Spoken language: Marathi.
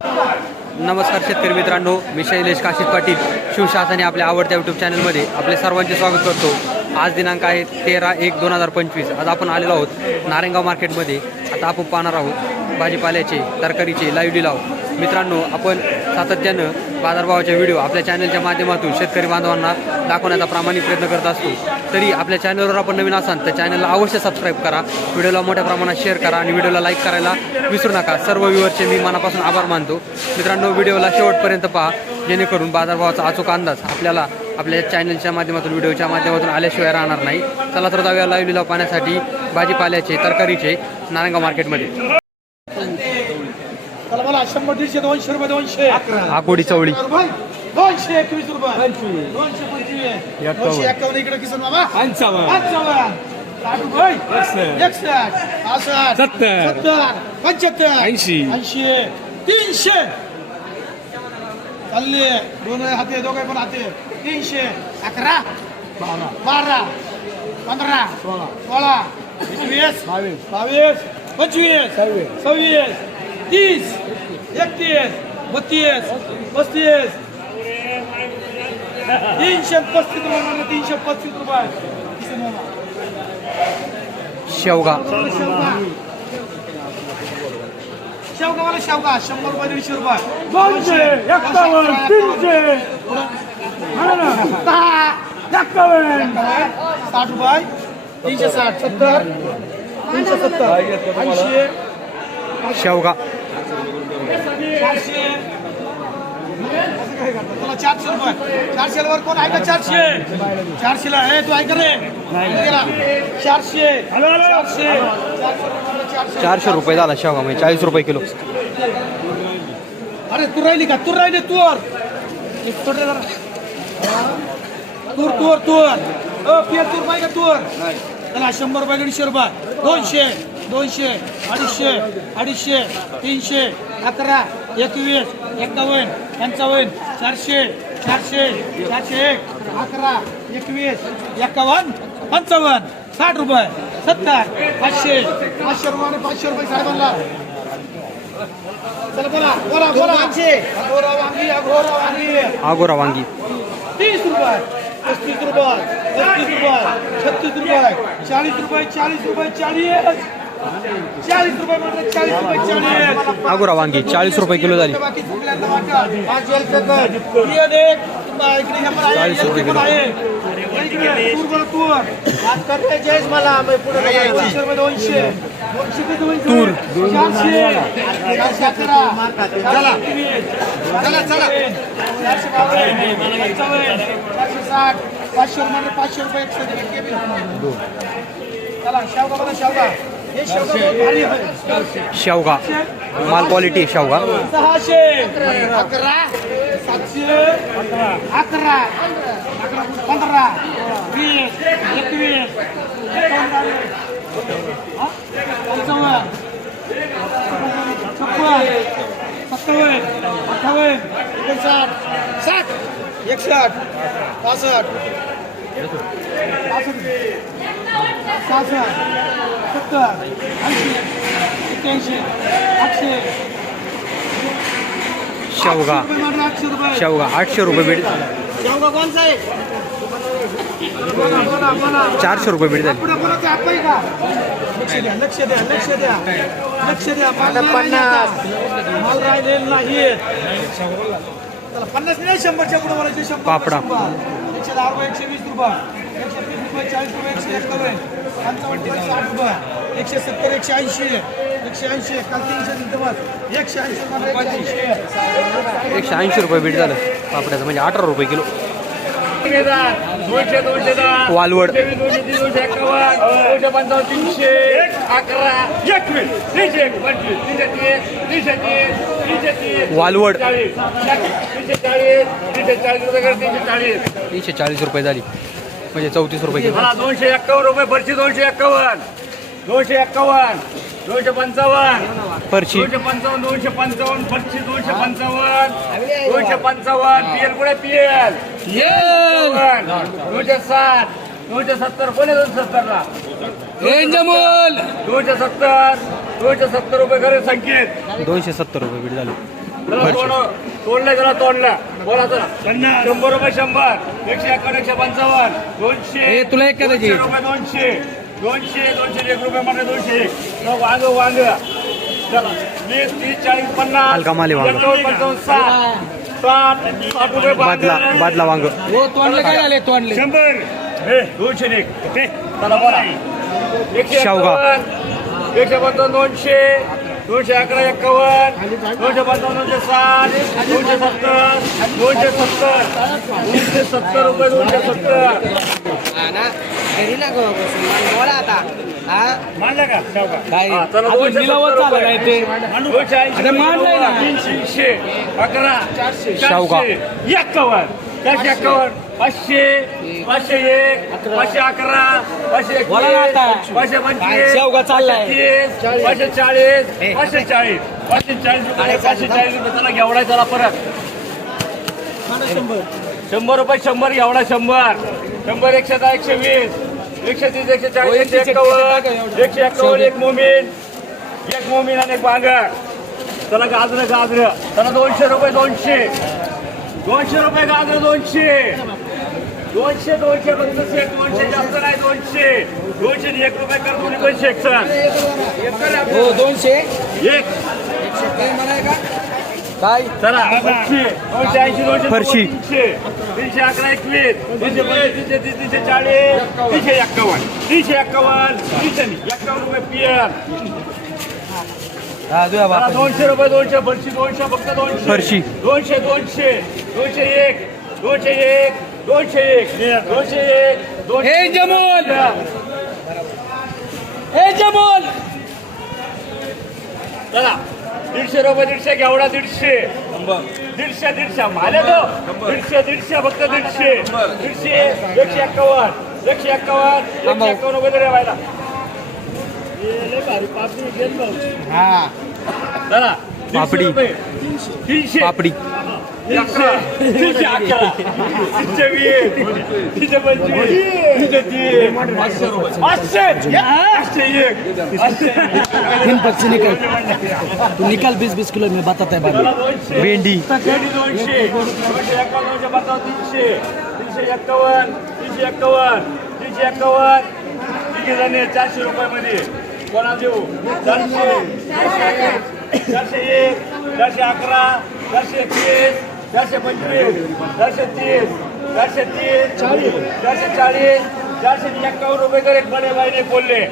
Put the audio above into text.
नमस्कार शेतकरी मित्रांनो मी शैलेश काशीद पाटील शिवशासने आपल्या आवडत्या यूट्यूब चॅनलमध्ये आपले सर्वांचे स्वागत करतो. आज दिनांक आहे तेरा एक दोन हजार पंचवीस. आज आपण आलेलो आहोत नारायणगाव मार्केटमध्ये आता आपण पाहणार आहोत भाजीपाल्याचे तरकारीचे लाईव्ह लिलाव. मित्रांनो आपण सातत्यानं बाजारभावाचे व्हिडिओ आपल्या चॅनलच्या माध्यमातून शेतकरी बांधवांना दाखवण्याचा प्रामाणिक प्रयत्न करत असतो. तरी आपल्या चॅनलवर आपण नवीन असाल तर चॅनलला अवश्य सबस्क्राईब करा. व्हिडिओला मोठ्या प्रमाणात शेअर करा आणि व्हिडिओला लाईक करायला विसरू नका. सर्व व्ह्यूवरचे मी मनापासून आभार मानतो. मित्रांनो व्हिडिओला शेवटपर्यंत पहा. जेणेकरून बाजारभावाचा अचूक अंदाज आपल्याला आपल्या चॅनलच्या माध्यमातून व्हिडिओच्या माध्यमातून आल्याशिवाय राहणार नाही. चला तर जाऊया लाईव्ह लिलाव पाहण्यासाठी भाजीपाल्याचे तरकारीचे नारायणगाव मार्केटमध्ये चला बोला शंभर दीडशे दोनशे रुपये दोनशे. आकोडी चवळी. दोनशे एकवीस रुपये दोनशे पंचवीस दोनशे एक्कावन्न इकडे किसन बाबा पंचावन्न पंचावन्न साठ रुपये एकसष्ट पासष्ट सत्तर. सत्तर पंच्याहत्तर ऐंशी. ऐंशी तीनशे चालले दोन हाते दोघे पण हाते तीनशे अकरा बारा पंधरा सोळा एकवीस बावीस पंचवीस सव्वीस तीस एकतीस बत्तीस पस्तीस तीनशे पस्तीस रुपये तीनशे पस्तीस रुपये. शेवगा. शेवगा मला शेवगा शंभर रुपये दीडशे रुपये. दोनशे एक्कावन्न तीनशे. दहा एक्कावन्न. साठ रुपये. तीनशे साठ सत्तर. तीनशे सत्तर. ऐंशी. शेवगा. चारशे तुला चारशे रुपये. चारशे वर कोण आहे का चारशे? चारशेला हे तू ऐक रे. चारशे. चारशे. चारशे चारशे. रुपये झाला शेवगा म्हणजे चाळीस रुपये किलो. अरे तू राहिली का? तू राहिली तूर तूर तूर तूर पियर तूर पाहिजे का तूर चला शंभर रुपये दीडशे रुपये. दोनशे दोनशे अडीचशे अडीचशे तीनशे. अकरा एकवीस एक्कावन्न पंचावन्न चारशे चारशे चारशे एक अकरा एकवीस एक्कावन्न पंचावन्न साठ रुपये सत्तर पाचशे पाचशे रुपये आणि पाचशे रुपये साहेबांना. चला बोला बोला बोला. अघोरा वांगी अघोरा वांगी. आगोरा वांगी. तीस रुपये पस्तीस रुपये पस्तीस रुपये छत्तीस रुपये चाळीस रुपये चाळीस रुपये चाळीस. चाळीस रुपये म्हणजे चाळीस रुपये चाळीस. आगोरा वांगी चाळीस रुपये किलो झाली. चाळीस रुपये किलो. तूर. पाचशे रुपये पाचशे रुपये शेवगा. माल क्वालिटी आहे शेवगा. सहाशे. अकरा. सातशे. अकरा. पंधरा. वीस. एकवीस? पंचावन्न. छप्पन सत्तावन्न. अठ्ठावन्न एकोणसाठ. साठ. एकसष्ट. पासष्ट. पासष्ट. सहासष्ट सत्तर ऐंशी एक्क्याऐंशी आठशे शेवगा आठशे रुपये शेवगा आठशे बीड शेवगा चारशे रुपये बीड झाली. लक्ष द्या लक्ष द्या लक्ष द्या. लक्ष द्या पन्नास. माल राहिलेला नाही चला पन्नास नाही शंभरच्या पुढे बोलायचे शंभर पापडा. एकशे दहा रुपये एकशे वीस रुपये. रुपये चाळीस रुपये एकशे एक्कावन्न पंचावन्न रुपये साठ रुपये. एकशे सत्तर एकशे ऐंशी एकशे ऐंशी काल तीनशे दिलं बस. एकशे ऐंशी रुपये एकशे ऐंशी रुपये बीड झालं. पापड्याचं म्हणजे अठरा रुपये किलो. दोनशे दोनशे दहा. वालवड. दोनशे तीन दोनशे एक्कावन्न दोनशे पंचावन्न तीनशे. अकरा. एकवीस. तीनशे एक पंचवीस तीनशे तीस. तीनशे तीस. तीनशे तीस. वालवड. तीनशे चाळीस. तीनशे चाळीस. रुपये कर तीनशे चाळीस. तीनशे चाळीस रुपये झाली. म्हणजे चौतीस रुपये किलो. दोनशे एक्कावन्न रुपये फरची दोनशे एक्कावन्न. दोनशे एक्कावन्न दोनशे पंचावन्न. फरशी. दोनशे पंचावन्न दोनशे पंचावन्न फरची दोनशे पंचावन्न. दोनशे पंचावन्न पीएल कुठे पीएल दोनशे साठ दोनशे सत्तर. कोणी दोनशे सत्तरला? दोनशे सत्तर दोनशे सत्तर रुपये खरे संकेत. दोनशे सत्तर रुपये बीड झाले. तोडलं त्याला तोडलं बोला चला शंभर रुपये शंभर. एकशे एकावन्न एकशे पंचावन्न. दोनशे. ए, तुला एक रुपये दोनशे. दोनशे दोनशे एक रुपये म्हणजे दोनशे. वांग वांग. चला. वीस तीस चाळीस पन्नास. हलका माल आहे वांग. एकावन्न, पंचावन्न साठ बादला बादला. वांग. हो तोंडले काय झाले तोंडले? शंभर. हे दोनशे एक चला बोला. एकशे शेवगा. एकशे पंचावन्न दोनशे. दोनशे अकरा एक्कावन्न दोनशे पंचावन्न दोनशे साठ दोनशे सत्तर दोनशे सत्तर दोनशे सत्तर रुपये दोनशे सत्तर. चला, दोनशे. दोनशे ऐंशी. तीनशे तीनशे अकरा शेवगा. चारशे एक्कावन्न चारशे एक्कावन्न पाचशे पाचशे एक पाचशे अकरा पाचशे पाचशे पंचवीस पाचशे चाळीस पाचशे चाळीस पाचशे चाळीस रुपये पाचशे चाळीस रुपये त्याला घेवडा त्याला परत. शंभर. रुपये शंभर घेवडा शंभर. शंभर एकशे दहा एकशे वीस. एकशे तीस एकशे चाळीस एकशे एक्कावन्न एकशे एक्कावन्न एक मोमीन. एक मोमीन आणि एक बांगर. त्याला गाजर गाजर. त्याला दोनशे रुपये दोनशे. दोनशे रुपये गाजर दोनशे. दोनशे दोनशे फक्त शेक दोनशे. जास्त नाही दोनशे. दोनशे आणि एक रुपये कर दोन्ही पण शेक सर हो दोनशे. एक. काय? चला दोनशे. दोनशे ऐंशी दोनशे फरशी. तीनशे. तीनशे अकरा एकवीस. तीनशे पंचवीस तीनशे तीस तीनशे चाळीस. तीनशे एक्कावन्न. तीनशे एक्कावन्न. तीनशे एक्कावन्न रुपये पियर. हा दोनशे रुपये दोनशे. फरशी दोनशे फक्त दोनशे. फरशी. दोनशे दोनशे. दोनशे एक. दोनशे एक. दोनशे एक. दोनशे एक. हे जमोल. ए जमोल चला. दीडशे रुपये दीडशे घेवडा दीडशे. दीडशे दीडशे. माले तो. दीडशे दीडशे फक्त दीडशे. दीडशे एकशे एक्कावन्न. एकशे एक्कावन्न एकशे एक्कावन्न रुपये तरी व्हायला हा चला. पापडी. पापडी. अकरा तीनशे अकरा तीनशे वीस तीनशे पंचवीस तीनशे तीस पाचशे रुपये पाचशे पाचशे एक पाचशे तीन पक्षी निकल तू निकाल बीस बीस किलो मी बताता है दोनशे भेंडी भेंडी दोनशे दोनशे एकावन्न दोनशे पंचावन्न तीनशे तीनशे एक्कावन्न तीनशे एक्कावन्न तीनशे एक्कावन्न तिघे जण आहेत, चारशे रुपयामध्ये कोणा देऊ चारशे चारशे एक चारशे अकरा चारशे एकवीस चारशे पंचवीस चारशे तीस चारशे तीस चारशे चाळीस चारशे एक्कावन्न रुपये करे बडे बाईने बोलले.